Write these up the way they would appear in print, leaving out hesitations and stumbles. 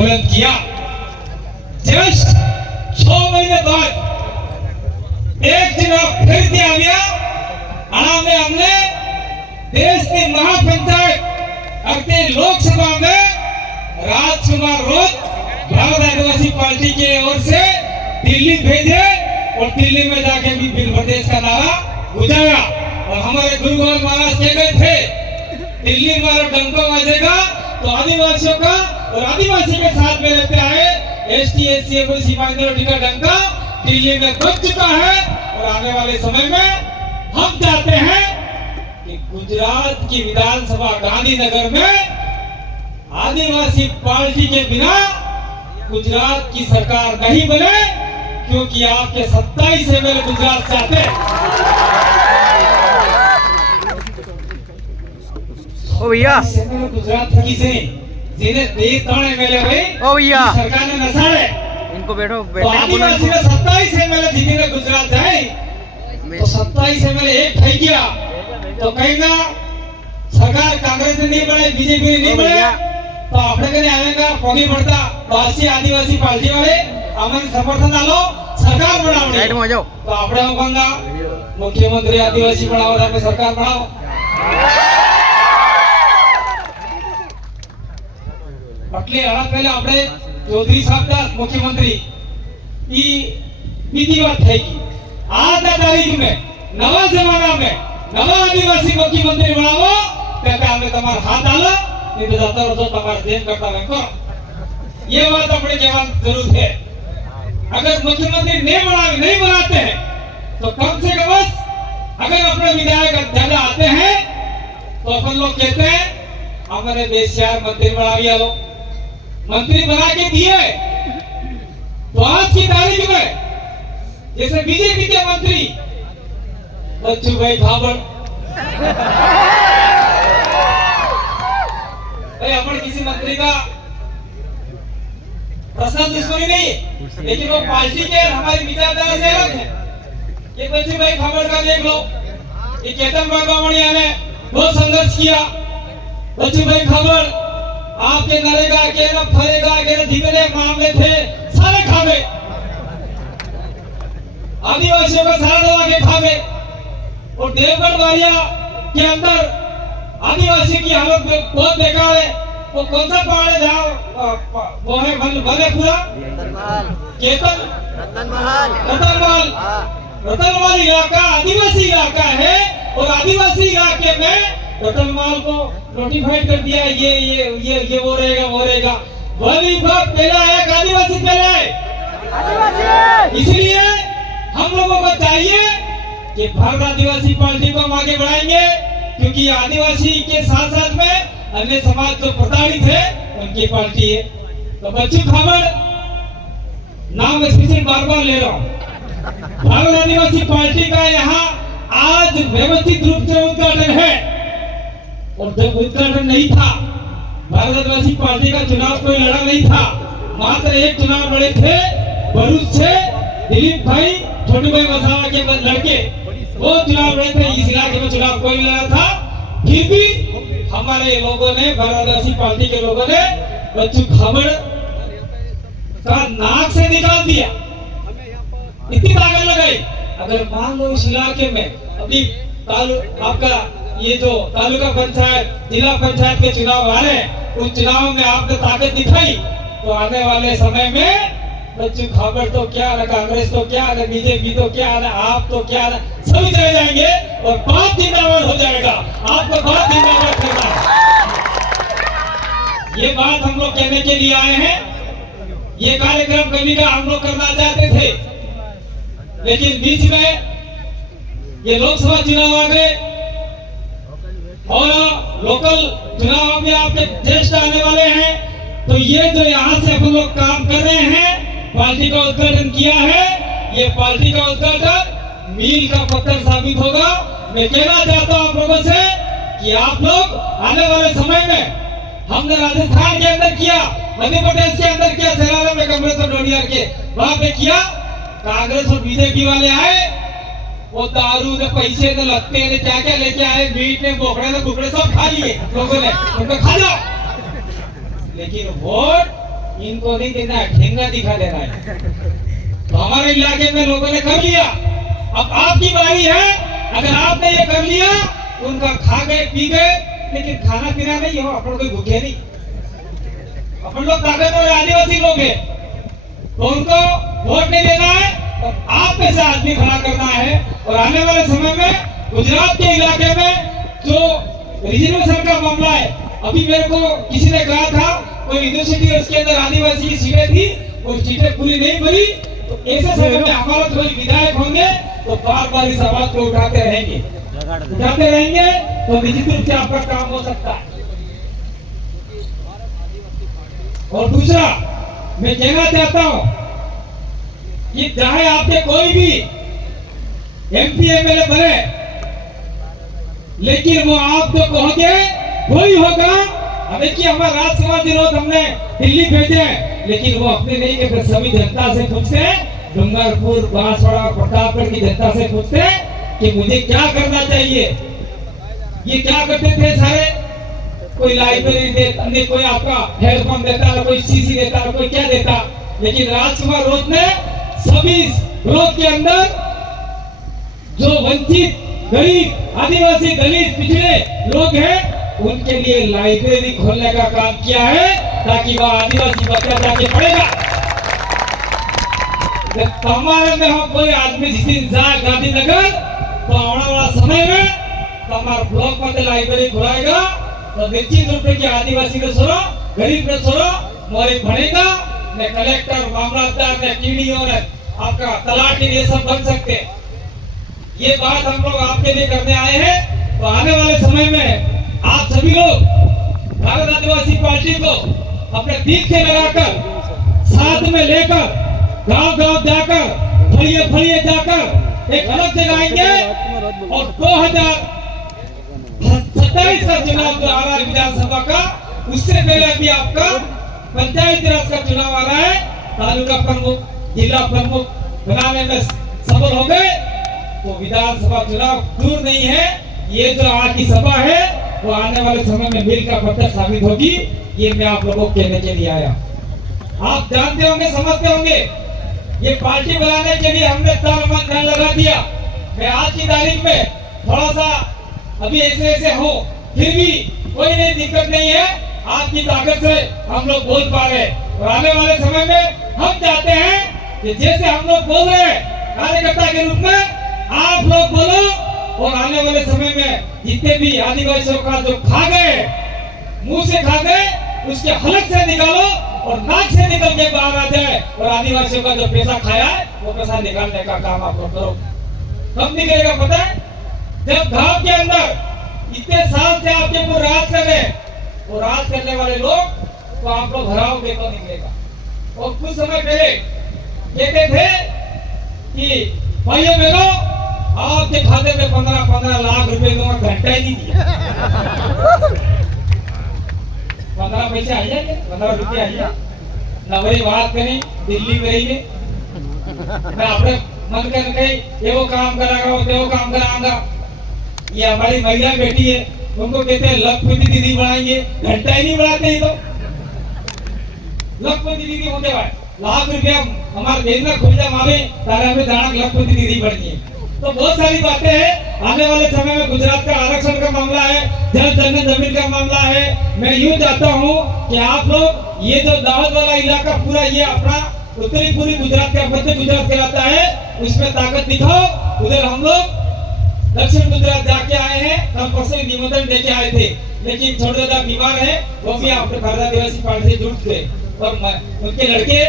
बुलंद किया। जस्ट 6 महीने बाद एक चुनाव फिर दिया गया और हमने देश की महापंचायत अपने लोकसभा में राजकुमार रोज भारत आदिवासी पार्टी की ओर से दिल्ली भेजे और दिल्ली में जाके भी बिल प्रदेश का नारा गुजारा। और हमारे गुरु गोविंद महाराज कह गए थे, दिल्ली हमारा डंका बजेगा तो आदिवासियों का और आदिवासी के साथ में रहते आए एसटी एससी ओबीसी माइनॉरिटी का डंका दिल्ली में बज चुका है। और आने वाले समय में हम चाहते हैं कि गुजरात की विधानसभा गांधीनगर में आदिवासी पार्टी के बिना गुजरात की सरकार नहीं बने, क्योंकि आपके 27 एमएलए गुजरात चाहते हैं। ओ भैया गुजरात की से जिन्हें 3 एमएलए भाई ओ भैया सरकार ने नसाड़े इनको बैठो तो आदिवासी में 27 एमएलए जिन्हें गुजरात जाए तो 27 एमएलए एक થઈ गया तो कहेगा सरकार कांग्रेस ने नहीं बनाई, बीजेपी ने नहीं बनाई, तो આપણે કને આવેगा પોगी પડતા બાસી આદિવાસી પાર્ટી વાળે અમને સમર્થન આલો સરકાર બનાવો। साइड में आ जाओ। तो આપણે હું કહુંगा मुख्यमंत्री आदिवासी बनाओ, આપણે सरकार बनाओ। એટલે આ પહેલા આપણે ચૌધરી સાહેબ મુખ્યમંત્રી ઈ બીજી વાત થઈ ગઈ। આજના તારીખ में नवा जमाना में नवा आदिवासी मुख्यमंत्री बनावो ત્યારે અમે તમારા હાથ આલો, नहीं तो जाता रहो तुम्हारे देश करता रहो। ये बात अपने जवान जरूर है। अगर मुख्यमंत्री नहीं बनाते हैं तो कम से कम अगर अपने विधायक ज्यादा आते हैं तो अपन लोग कहते हैं हमारे देश यार मंत्री बना लो। मंत्री बना के दिए तो आज की तारीख में जैसे बीजेपी के मंत्री बच्चू भाई भावड़ अपन किसी मंत्री का पर्सनल दुश्मनी नहीं है, लेकिन वो पार्टी के हमारी विचारधारा से अलग है। ये बच्चू भाई खबर का देख लो, ये केतन बाबामणिया ने बहुत संघर्ष किया। बच्चू भाई खबर आपके नरेगा के न फरेगा के न जितने मामले थे सारे खा गए, आदिवासियों का सारा दबा के खा गए। और देवगढ़ वालिया के अंदर आदिवासी की हालत बहुत बेकार है। वो कौन सा पहाड़ है जहाँ वो है मधेपुरा केतन रतनमाल इलाका आदिवासी इलाका है। और आदिवासी इलाके में रतनमाल को नोटिफाइड कर दिया ये वो रहेगा। वन विभाग पहले आया, आदिवासी पहले आए। इसलिए हम लोगों को चाहिए कि भारत आदिवासी पार्टी को हम आगे बढ़ाएंगे, क्योंकि आदिवासी के साथ साथ में अन्य समाज जो प्रताड़ित है उनकी पार्टी है। तो बच्चू खबर नाम स्पेशल बार ले रहा हूँ। भारत आदिवासी पार्टी का यहाँ आज व्यवस्थित रूप से उद्घाटन है। और जब उद्घाटन नहीं था, भारत आदिवासी पार्टी का चुनाव कोई लड़ा नहीं था, मात्र एक चुनाव लड़े थे भरूच से दिलीप भाई छोटू भाई वसावा के लड़के, वो चुनाव लड़े थे। इस इलाके में चुनाव कोई लड़ा था, फिर भी हमारे लोगों ने भारत आदिवासी पार्टी के लोगों ने बच्चू खबर का नाक से निकाल दिया, इतनी ताकत लगाई। अगर मान लो इस इलाके में अभी आपका ये जो तालुका पंचायत जिला पंचायत के चुनाव आ रहे हैं, उन चुनाव में आपने ताकत दिखाई तो आने वाले समय में बच्चू खबर तो क्या ना, कांग्रेस तो क्या ना, बीजेपी तो क्या ना, आप तो क्या ना, सभी चले जाएंगे और बात जिंदाबाद हो जाएगा। आपको बात जिंदाबाद करना है। ये बात हम लोग कहने के लिए आए हैं। ये कार्यक्रम कभी का हम लोग करना चाहते थे, लेकिन बीच में ये लोकसभा चुनाव आ गए और लोकल चुनाव में आपके ज्येष्ठ आने वाले हैं। तो ये जो यहाँ से हम लोग काम कर रहे हैं, पार्टी का उद्घाटन किया है, ये पार्टी का उद्घाटन मील का पत्थर साबित होगा। मैं कहना चाहता हूँ आप लोगों से कि आप लोग आने वाले समय में, हमने राजस्थान के अंदर किया, मध्य प्रदेश के अंदर किया, सेराला में कांग्रेस और डोडिया के वहां पे किया। कांग्रेस और बीजेपी वाले आए, वो दारू ने पैसे ने लगते ने क्या क्या लेके आए, मीट ने बोकड़े ने टुकड़े सब खा लिए लोगों ने, उनको खा जाओ। लेकिन वोट इनको नहीं देना है, ठेंगा दिखा देना है। तो हमारे इलाके में लोगों ने कर लिया, अब आपकी बारी है। अगर आपने ये कर लिया, उनका खा गए पी गए, लेकिन खाना पीना नहीं हो, अपन कोई भूखे नहीं, अपन लोग ताकतवर आदिवासी लोग हैं, तो उनको वोट नहीं देना है और आप में से आदमी खड़ा करना है। और आने वाले समय में गुजरात के इलाके में जो रिजर्वेशन का मामला है, अभी मेरे को किसी ने कहा था कोई यूनिवर्सिटी उसके अंदर आदिवासी की सीटें थी, वो सीटें पूरी नहीं भरी, तो ऐसे समय में हमारा कोई विधायक होंगे तो बार बार इस आवाज को उठाते रहेंगे, तो निश्चित रूप से आपका काम हो सकता है। और दूसरा मैं कहना चाहता हूं कि चाहे आपके कोई भी एमपी एमएलए बने, लेकिन वो आप जो कहोगे वही होगा। अब देखिए हमारे राजसमाजी लोग हमने दिल्ली भेजे, लेकिन वो अपने नहीं कहते, सभी जनता से पूछते, डूंगरपुर बांसवाड़ा प्रतापगढ़ की जनता से पूछते कि मुझे क्या करना चाहिए। ये क्या करते थे सारे, कोई लाइब्रेरी देता, नहीं कोई आपका हेडपंप देता, कोई सीसी देता, कोई क्या देता, लेकिन राजकुमार रोज ने सभी ब्लॉक के अंदर जो वंचित गरीब आदिवासी दलित पिछड़े लोग हैं उनके लिए लाइब्रेरी खोलने का काम किया है, ताकि वह आदिवासी बच्चा जाके पढ़ेगा। हमारे में हम कोई आदमी जिस दिन जाए गांधीनगर, तो आने वाला समय में तो हमारे ब्लॉक में लाइब्रेरी खुलाएगा, तो निश्चित रूप से आदिवासी को छोड़ो, गरीब को छोड़ो, मोरे पढ़ेगा, न कलेक्टर, मामलतदार, न टीडीओ, न आपका तलाटी, ये सब बन सकते हैं। ये बात हम लोग आपके लिए करने आए हैं। तो आने वाले समय में आप सभी लोग भारत आदिवासी पार्टी को अपने दिल से लगाकर, साथ में लेकर, गांव गांव जाकर, फड़िए फड़िए जाकर एक अलग जगह आएंगे। और 2027 का चुनाव जो आ रहा है विधानसभा का, उससे पहले भी आपका पंचायती राज का चुनाव आ रहा है। तालुका प्रमुख, जिला प्रमुख बनाने में सफल हो गए, तो विधानसभा चुनाव दूर नहीं है। ये जो आज की सभा है वो आने वाले समय में मील का पत्थर साबित होगी। ये मैं आप लोगों को कहने के लिए आया। आप जानते होंगे, समझते होंगे, ये पार्टी बनाने के लिए हमने तन मन धन लगा दिया। मैं आज की तारीख में थोड़ा सा अभी ऐसे ऐसे हो, फिर भी कोई नहीं, दिक्कत नहीं है। आपकी ताकत से हम लोग बोल पा रहे हैं। और आने वाले समय में हम चाहते हैं कि जैसे हम लोग बोल रहे हैं कार्यकर्ता के रूप में, आप लोग बोलो। और आने वाले समय में जितने भी आदिवासियों का जो खा गए, मुंह से खा गए, उसके हलक से निकालो और नाक से निकल के बाहर आ जाए। और आदिवासियों का जो पैसा खाया है वो पैसा निकालने का काम आप लोग करो। कब निकलेगा पता है? जब गांव के अंदर इतने साल से आपके ऊपर राज कर रहे, वो राज करने वाले लोग तो आप लोग हराओगे तो निकलेगा। और कुछ समय पहले कहते थे कि भाइयों बहनों, आपके खाते में 15 लाख रुपए दूंगा, घंटा ही नहीं दिया। 15 पैसे आ जाएंगे, 15 रुपये आ जाए। नवरी बात करें, दिल्ली में रहिए, मैं अपने मन कर कहीं ये वो काम कराऊंगा, वो काम कराऊंगा। ये हमारी महिला बेटी है, उनको कहते हैं लखपति दीदी बढ़ाएंगे, घंटा ही नहीं बढ़ाते ही। तो लखपति दीदी होते भाई लाख रुपया हमारे भेजना खुलजा मावे तारे हमें जाना लखपति दीदी बढ़नी है। तो बहुत सारी बातें हैं। आने वाले समय में गुजरात का आरक्षण का मामला है, जल जंगल जमीन का मामला है। मैं यूं चाहता हूं कि आप लोग ये जो दाहोद वाला इलाका पूरा ये अपना उत्तरी पूरी गुजरात का मध्य गुजरात कहलाता है, उसमें ताकत दिखाओ। उधर हम लोग दक्षिण गुजरात जाके आए हैं, कल परसों निमंत्रण देके आए थे, लेकिन छोटे दादा बीमार है, वो भी अपने भारत आदिवासी पार्टी से जुड़ चुके और उनके लड़के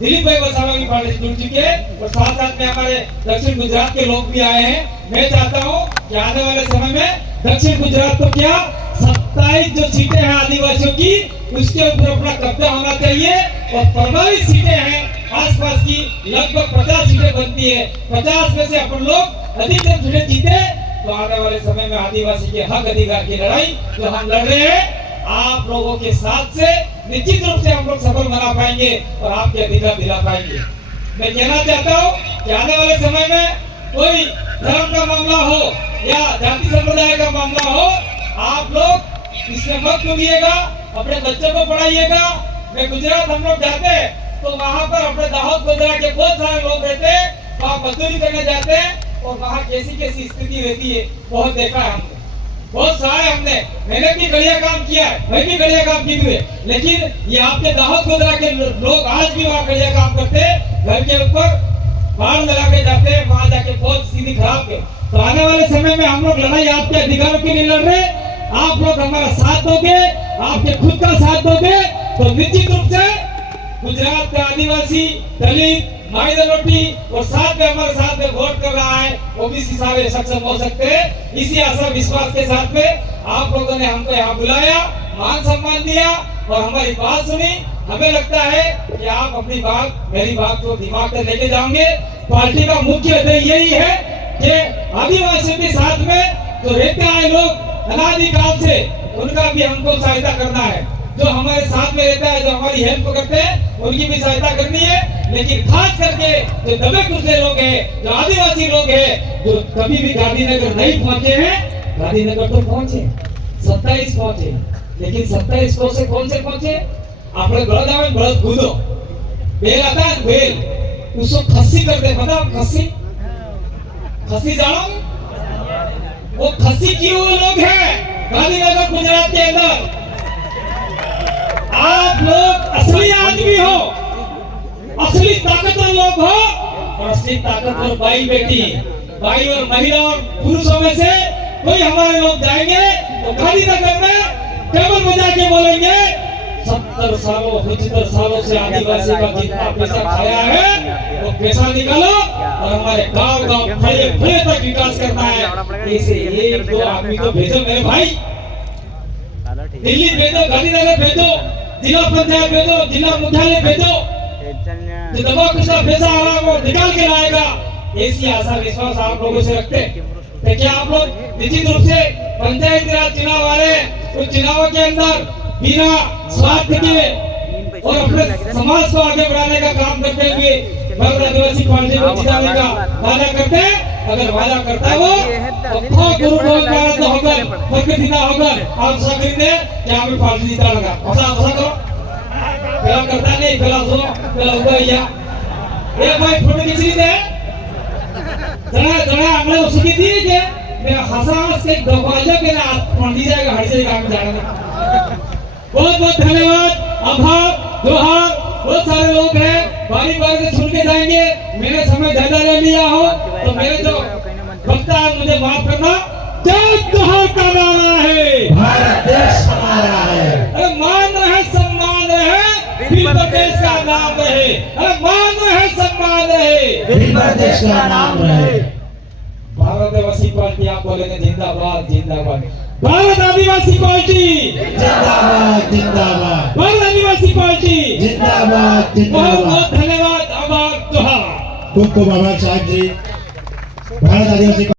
दिलीप भाई वसावा की पार्टी से जुड़ चुके हैं। और साथ साथ में हमारे दक्षिण गुजरात के लोग भी आए हैं। मैं चाहता हूँ कि आने वाले समय में दक्षिण गुजरात को क्या 27 जो सीटें हैं आदिवासियों की, उसके ऊपर अपना कब्जा होना चाहिए। और प्रभावित सीटें हैं आसपास की लगभग 50 सीटें बनती है, 50 में से अपन लोग अधिकतम सीटें जीते, तो आने वाले समय में आदिवासी के हक अधिकार की लड़ाई जो हम लड़ रहे हैं, आप लोगों के साथ से निश्चित रूप से हम लोग सफल बना पाएंगे और आपके अधिकार दिला पाएंगे। मैं कहना चाहता हूँ कि आने वाले समय में कोई धर्म का मामला हो या जाति संप्रदाय का मामला हो, आप लोग इसमें मत डूबिएगा, अपने बच्चों को पढ़ाइएगा, मैं गुजरात हम लोग जाते तो वहाँ पर अपने दाहोद गोधरा के बहुत सारे लोग रहते, वहाँ मजदूरी करने जाते और वहाँ कैसी कैसी स्थिति रहती है बहुत देखा है हमने, बहुत सहाय हमने। मैंने भी बढ़िया काम किया है, मैं भी बढ़िया काम किए हुए, लेकिन ये आपके दाहोद गोधरा के लोग आज भी वहाँ बढ़िया काम करते, घर के ऊपर बाढ़ लगा के जाते, वहाँ जाके बहुत स्थिति खराब है। तो आने वाले समय में हम लोग लड़ाई आपके अधिकारों के लिए लड़ रहे, आप लोग हमारा साथ दोगे, आपके खुद का साथ दोगे तो निश्चित रूप से गुजरात के आदिवासी, दलित, माइनॉरिटी और साथ में हमारे साथ में वोट कर रहा है ओबीसी सारे सक्षम हो सकते हैं। इसी आशा विश्वास के साथ में आप लोगों ने हमको यहाँ बुलाया, मान सम्मान दिया और हमारी बात सुनी। हमें लगता है कि आप अपनी बात, मेरी बात को दिमाग में लेके जाओगे। पार्टी का मुख्य ध्येय यही है कि आदिवासियों के साथ में जो रहते आए लोग अनादिकाल से, उनका भी हमको सहायता करना है। जो हमारे साथ में रहता है, जो हमारी हेल्प करते हैं, उनकी भी सहायता करनी है। लेकिन खास करके जो दबे कुचले लोग हैं, जो आदिवासी लोग हैं, जो कभी भी गांधीनगर नहीं पहुंचे हैं, गांधीनगर तो पहुंचे 27 पहुंचे, लेकिन 27 कौन से पहुंचे? આપણે બળદ આવે બળદ કૂદો, બેલ आता है बेल, उसको खस्सी करते, पता खस्सी? खस्सी जानो? वो खस्सी किए हुए लोग हैं गांधीनगर गुजरात के अंदर। आप लोग असली आदमी हो, असली ताकतवर लोग हो और असली ताकतवर भाई बेटी, भाई और महिला और पुरुषों में से कोई हमारे लोग जाएंगे तो गांधीनगर में टेबल बजा के बोलेंगे 70 सालों 75 सालों से आदिवासी का जितना पैसा खाया है वो पैसा निकालो और हमारे गांव खड़े तक विकास करना है। इसे एक दो आदमी तो भेजो मेरे भाई, दिल्ली भेजो, गांधीनगर भेजो, जिला पंचायत भेजो, जिला मुख्यालय भेजो, जो दबा कुछ पैसा आ रहा है वो निकाल के लाएगा। ऐसी आशा विश्वास आप लोगों से रखते हैं। क्या आप लोग निश्चित रूप से पंचायत राज चुनाव आ रहे हैं, उस चुनाव के अंदर बिना स्वार्थ के और अपने समाज को आगे बढ़ाने का काम करते हुए भरत आदिवासी पार्टी को जिताने का वादा करते हैं। अगर वादा करता है वो तो गुरु गोविंद तो होगा, प्रकृति ना होगा। आप साकिन ने क्या में पार्टी जिता लगा ऐसा करो, पहला करता नहीं, पहला सुनो, पहला हुआ या ए भाई फोटो खींच ली दे जरा हमने उसकी दी के मेरा हंसास के दबाजा के ना पंडित जाएगा, हट जाएगा, हम जाना। बहुत बहुत धन्यवाद, आभार, जोहार। बहुत सारे लोग हैं बारी बारी से सुन के जाएंगे। मैंने समय ज्यादा ले लिया हो तो मेरे जो वक्ता है मुझे माफ करना। जय जोहार का नारा है, भारत देश हमारा है। अरे मान रहे सम्मान रहे, फिर प्रदेश का नाम रहे। अरे मान रहे सम्मान रहे, फिर प्रदेश का नाम रहे। भारत आदिवासी पार्टी आप बोलेंगे जिंदाबाद जिंदाबाद। भारत आदिवासी पार्टी जिंदाबाद जिंदाबाद। भारत आदिवासी पार्टी जिंदाबाद बहुत जिंदाबाद। बहुत धन्यवाद, आभार, जोहार। खूब खूब आभार साहब जी। भारत आदिवासी